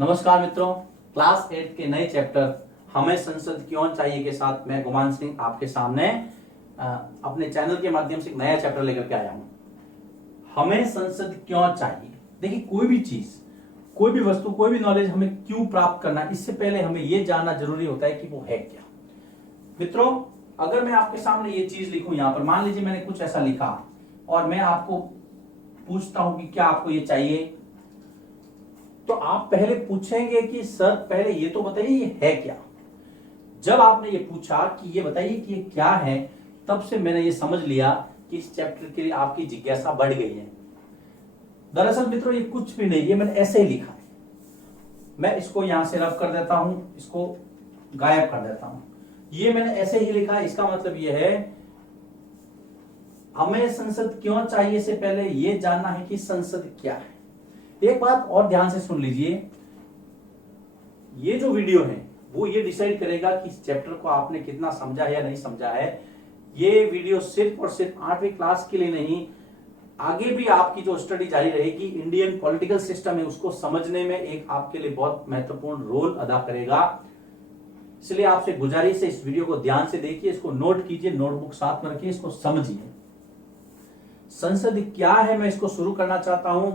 नमस्कार मित्रों, क्लास 8 के नए चैप्टर हमें संसद क्यों चाहिए के साथ मैं गुमान सिंह आपके सामने अपने चैनल के माध्यम से एक नया चैप्टर लेकर के आया हूं। हमें संसद क्यों चाहिए। देखिए, कोई भी चीज, कोई भी वस्तु, कोई भी नॉलेज हमें क्यों प्राप्त करना है, इससे पहले हमें यह जानना जरूरी होता है कि वो है क्या। मित्रों, अगर मैं आपके सामने ये चीज लिखूं, यहां पर मान लीजिए मैंने कुछ ऐसा लिखा और मैं आपको पूछता हूं कि क्या आपको ये चाहिए, तो आप पहले पूछेंगे कि सर पहले ये तो बताइए ये है क्या। जब आपने ये पूछा कि ये बताइए कि ये क्या है, तब से मैंने ये समझ लिया कि इस चैप्टर के लिए आपकी जिज्ञासा बढ़ गई है। दरअसल मित्रों, ये कुछ भी नहीं, ये मैंने ऐसे ही लिखा है। मैं इसको यहां से रफ कर देता हूं, इसको गायब कर देता हूं। ये मैंने ऐसे ही लिखा है। इसका मतलब ये है, हमें संसद क्यों चाहिए से पहले ये जानना है कि संसद क्या है। एक बात और ध्यान से सुन लीजिए, ये जो वीडियो है वो ये डिसाइड करेगा कि इस चैप्टर को आपने कितना समझा है या नहीं समझा है। ये वीडियो सिर्फ और सिर्फ 8वीं क्लास के लिए नहीं, आगे भी आपकी जो स्टडी जारी रहेगी, इंडियन पॉलिटिकल सिस्टम है उसको समझने में एक आपके लिए बहुत महत्वपूर्ण रोल अदा करेगा। इसलिए आपसे गुजारिश है, इस वीडियो को ध्यान से देखिए, इसको नोट कीजिए, नोटबुक साथ में रखिए, इसको समझिए। संसद क्या है, मैं इसको शुरू करना चाहता हूं।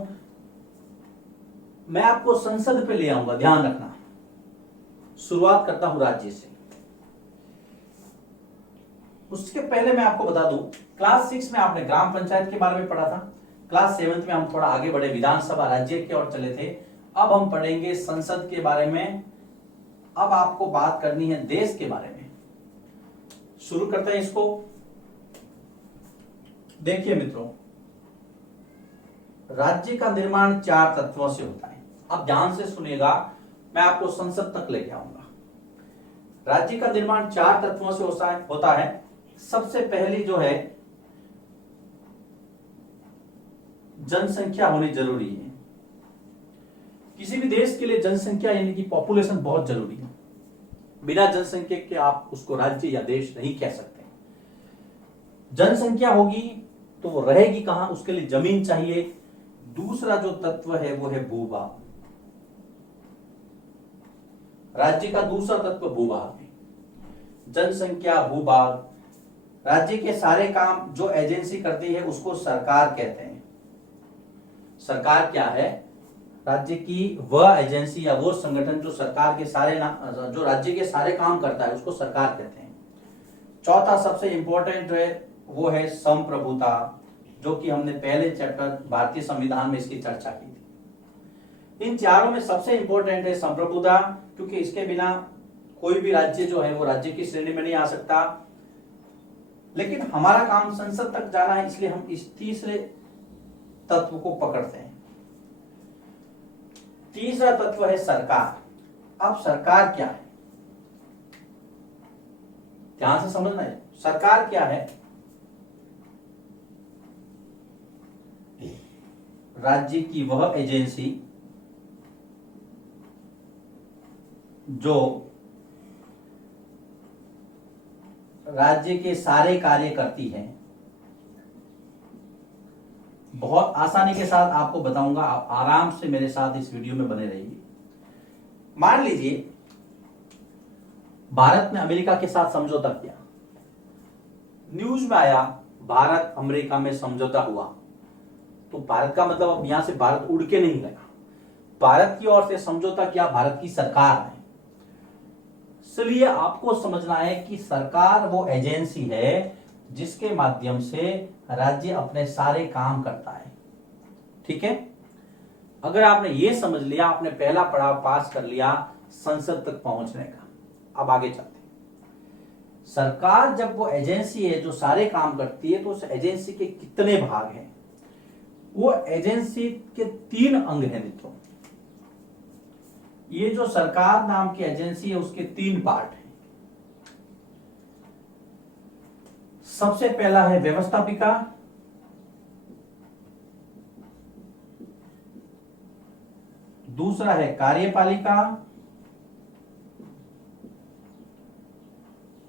मैं आपको संसद पे ले आऊंगा, ध्यान रखना। शुरुआत करता हूं राज्य से। उसके पहले मैं आपको बता दूं, क्लास 6 में आपने ग्राम पंचायत के बारे में पढ़ा था। क्लास 7 में हम थोड़ा आगे बढ़े, विधानसभा राज्य की ओर चले थे। अब हम पढ़ेंगे संसद के बारे में। अब आपको बात करनी है देश के बारे में। शुरू करते हैं इसको। देखिए मित्रों, राज्य का निर्माण 4 तत्वों से होता है। अब ध्यान से सुनिएगा, मैं आपको संसद तक लेके आऊंगा। राज्य का निर्माण 4 तत्वों से होता है। सबसे पहली जो है, जनसंख्या होनी जरूरी है। किसी भी देश के लिए जनसंख्या यानी कि पॉपुलेशन बहुत जरूरी है। बिना जनसंख्या के आप उसको राज्य या देश नहीं कह सकते। जनसंख्या होगी तो वो रहेगी कहां, उसके लिए जमीन चाहिए। दूसरा जो तत्व है वो है भूभाग। राज्य का दूसरा तत्व भूभाग है। जनसंख्या, भूभाग। राज्य के सारे काम जो एजेंसी करती है उसको सरकार कहते हैं। सरकार क्या है? राज्य की वह एजेंसी या वो संगठन जो सरकार के जो राज्य के सारे काम करता है उसको सरकार कहते हैं। चौथा सबसे इंपॉर्टेंट जो है वो है संप्रभुता, जो कि हमने पहले चैप्टर भारतीय संविधान में इसकी चर्चा की थी। इन चारों में सबसे इंपॉर्टेंट है संप्रभुता, क्योंकि इसके बिना कोई भी राज्य जो है वो राज्य की श्रेणी में नहीं आ सकता। लेकिन हमारा काम संसद तक जाना है, इसलिए हम इस तीसरे तत्व को पकड़ते हैं। तीसरा तत्व है सरकार। अब सरकार क्या है, ध्यान से समझना है। सरकार क्या है? राज्य की वह एजेंसी जो राज्य के सारे कार्य करती है। बहुत आसानी के साथ आपको बताऊंगा, आप आराम से मेरे साथ इस वीडियो में बने रहिए। मान लीजिए भारत ने अमेरिका के साथ समझौता किया, न्यूज में आया भारत अमेरिका में समझौता हुआ, तो भारत का मतलब अब यहां से भारत उड़ के नहीं गया। भारत की ओर से समझौता किया भारत की सरकार ने। इसलिए आपको समझना है कि सरकार वो एजेंसी है जिसके माध्यम से राज्य अपने सारे काम करता है। ठीक है? अगर आपने ये समझ लिया, आपने पहला पड़ाव पास कर लिया संसद तक पहुंचने का। अब आगे चलते हैं। सरकार जब वो एजेंसी है जो सारे काम करती है, तो उस एजेंसी के कितने भाग हैं? वो एजेंसी के 3 अंग हैं मित्रों। ये जो सरकार नाम की एजेंसी है उसके 3 पार्ट हैं। सबसे पहला है व्यवस्थापिका, दूसरा है कार्यपालिका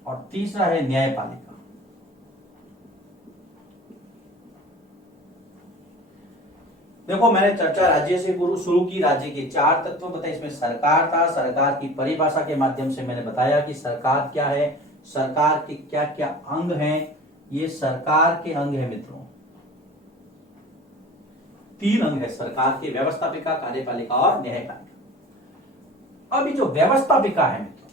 और तीसरा है न्यायपालिका। देखो मैंने चर्चा राज्य से शुरू की। राज्य के 4 तत्व बताए, इसमें सरकार था। सरकार की परिभाषा के माध्यम से मैंने बताया कि सरकार क्या है, सरकार के क्या क्या अंग हैं। ये सरकार के अंग है मित्रों, 3 अंग है सरकार के, व्यवस्थापिका, कार्यपालिका और न्यायपालिका। अभी जो व्यवस्थापिका है मित्रों,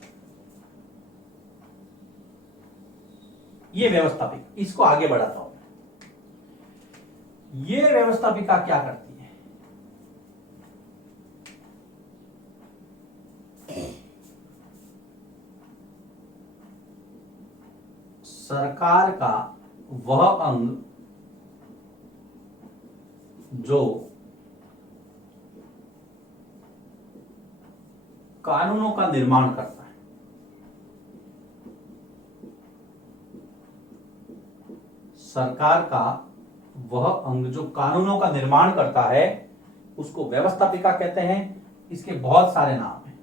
ये व्यवस्थापिका, इसको आगे बढ़ाता हूं। ये व्यवस्थापिका क्या करती है, सरकार का वह अंग जो कानूनों का निर्माण करता है। सरकार का वह अंग जो कानूनों का निर्माण करता है उसको व्यवस्थापिका कहते हैं। इसके बहुत सारे नाम हैं।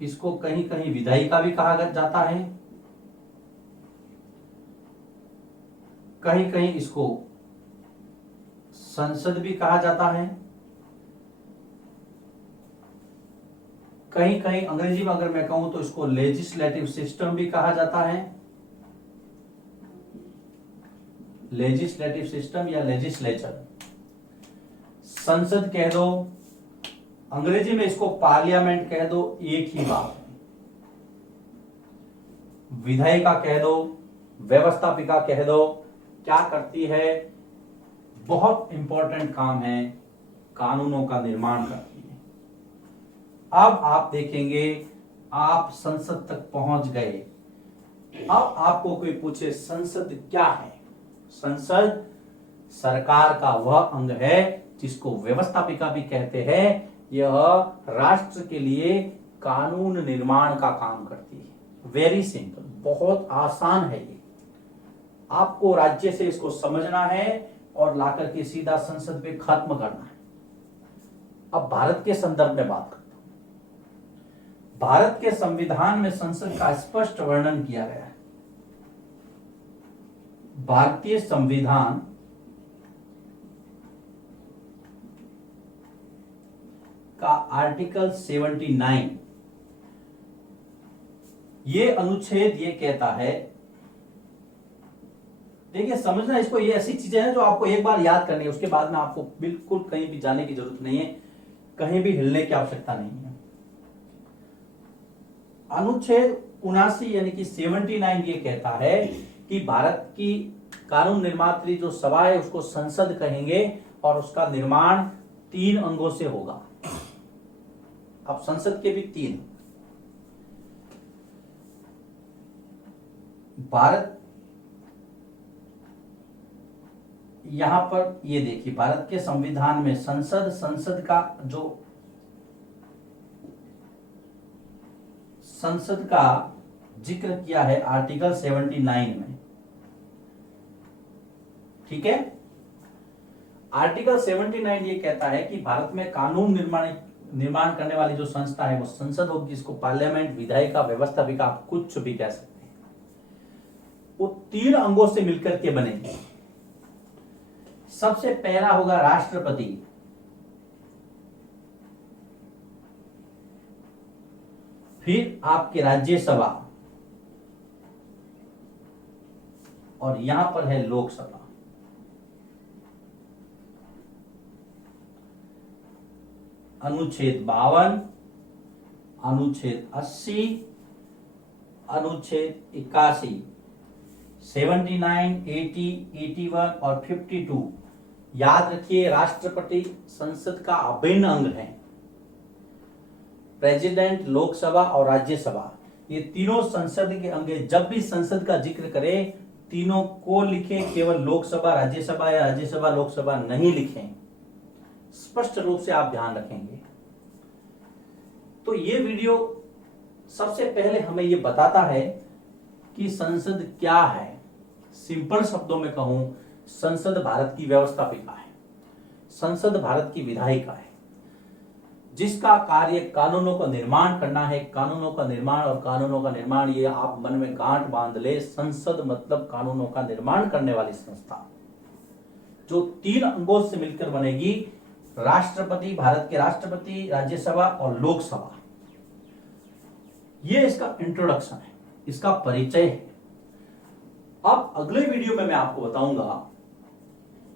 इसको कहीं कहीं विधायिका भी कहा जाता है, कहीं कहीं इसको संसद भी कहा जाता है, कहीं कहीं अंग्रेजी में अगर मैं कहूं तो इसको लेजिस्लेटिव सिस्टम भी कहा जाता है। लेजिस्लेटिव सिस्टम या लेजिस्लेचर, संसद कह दो, अंग्रेजी में इसको पार्लियामेंट कह दो, एक ही बात है। विधायिका कह दो, व्यवस्थापिका कह दो, क्या करती है, बहुत इंपॉर्टेंट काम है, कानूनों का निर्माण करती है। अब आप देखेंगे, आप संसद तक पहुंच गए। अब आपको कोई पूछे संसद क्या है, संसद सरकार का वह अंग है जिसको व्यवस्थापिका भी कहते हैं। यह राष्ट्र के लिए कानून निर्माण का काम करती है। वेरी सिंपल, बहुत आसान है ये। आपको राज्य से इसको समझना है और लाकर के सीधा संसद पे खत्म करना है। अब भारत के संदर्भ में बात करता हूं। भारत के संविधान में संसद का स्पष्ट वर्णन किया गया है। भारतीय संविधान का आर्टिकल 79, ये अनुच्छेद ये कहता है, देखिए समझना इसको, ये ऐसी चीजें हैं जो आपको एक बार याद करनी है, उसके बाद में आपको बिल्कुल कहीं भी जाने की जरूरत नहीं है, कहीं भी हिलने की आवश्यकता नहीं है। अनुच्छेद 79 यानी कि 79 ये कहता है कि भारत की कानून निर्मात्री जो सभा है उसको संसद कहेंगे और उसका निर्माण 3 अंगों से होगा। अब संसद के भी 3, भारत, यहां पर ये देखिए, भारत के संविधान में संसद का जो संसद का जिक्र किया है आर्टिकल 79 में, ठीक है। आर्टिकल 79 ये कहता है कि भारत में कानून निर्माण करने वाली जो संस्था है वो संसद होगी, जिसको पार्लियामेंट, विधायिका, व्यवस्थापिका, आप कुछ भी कह सकते हैं। वो 3 अंगों से मिलकर के बनेंगे। सबसे पहला होगा राष्ट्रपति, फिर आपके राज्यसभा, और यहां पर है लोकसभा। अनुच्छेद 52, अनुच्छेद 80, अनुच्छेद 81, 79, 80, 81 और 52। याद रखिए, राष्ट्रपति संसद का अभिन्न अंग है। प्रेसिडेंट, लोकसभा और राज्यसभा, ये तीनों संसद के अंग हैं। जब भी संसद का जिक्र करें, तीनों को लिखें, केवल लोकसभा राज्यसभा या राज्यसभा लोकसभा नहीं लिखें। स्पष्ट रूप से आप ध्यान रखेंगे। तो ये वीडियो सबसे पहले हमें ये बताता है कि संसद क्या है। सिंपल शब्दों में कहूं, संसद भारत की व्यवस्थापिका है, संसद भारत की विधायिका है, जिसका कार्य कानूनों का निर्माण करना है। कानूनों का निर्माण और कानूनों का निर्माण, ये आप मन में गांठ बांध ले। संसद मतलब कानूनों का निर्माण करने वाली संस्था। जो 3 अंगों से मिलकर बनेगी, राष्ट्रपति, भारत के राष्ट्रपति, राज्यसभा और लोकसभा। ये इसका इंट्रोडक्शन है, इसका परिचय है। अब अगले वीडियो में मैं आपको बताऊंगा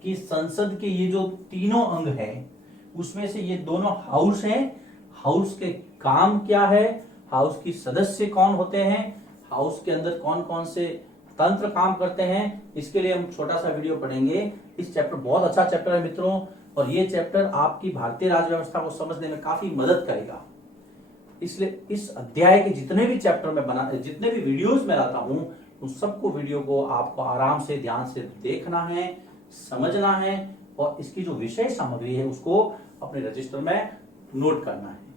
कि संसद के ये जो तीनों अंग हैं, उसमें से ये दोनों हाउस हैं, हाउस के काम क्या है, हाउस की सदस्य कौन होते हैं, हाउस के अंदर कौन कौन से तंत्र काम करते हैं, इसके लिए हम छोटा सा वीडियो पढ़ेंगे। इस चैप्टर बहुत अच्छा चैप्टर है मित्रों, और ये चैप्टर आपकी भारतीय राज्य व्यवस्था को समझने में काफी मदद करेगा। इसलिए इस अध्याय के जितने भी चैप्टर में बना, जितने भी वीडियोस में लाता हूं, उन सबको वीडियो को आपको आराम से ध्यान से देखना है, समझना है, और इसकी जो विषय सामग्री है उसको अपने रजिस्टर में नोट करना है।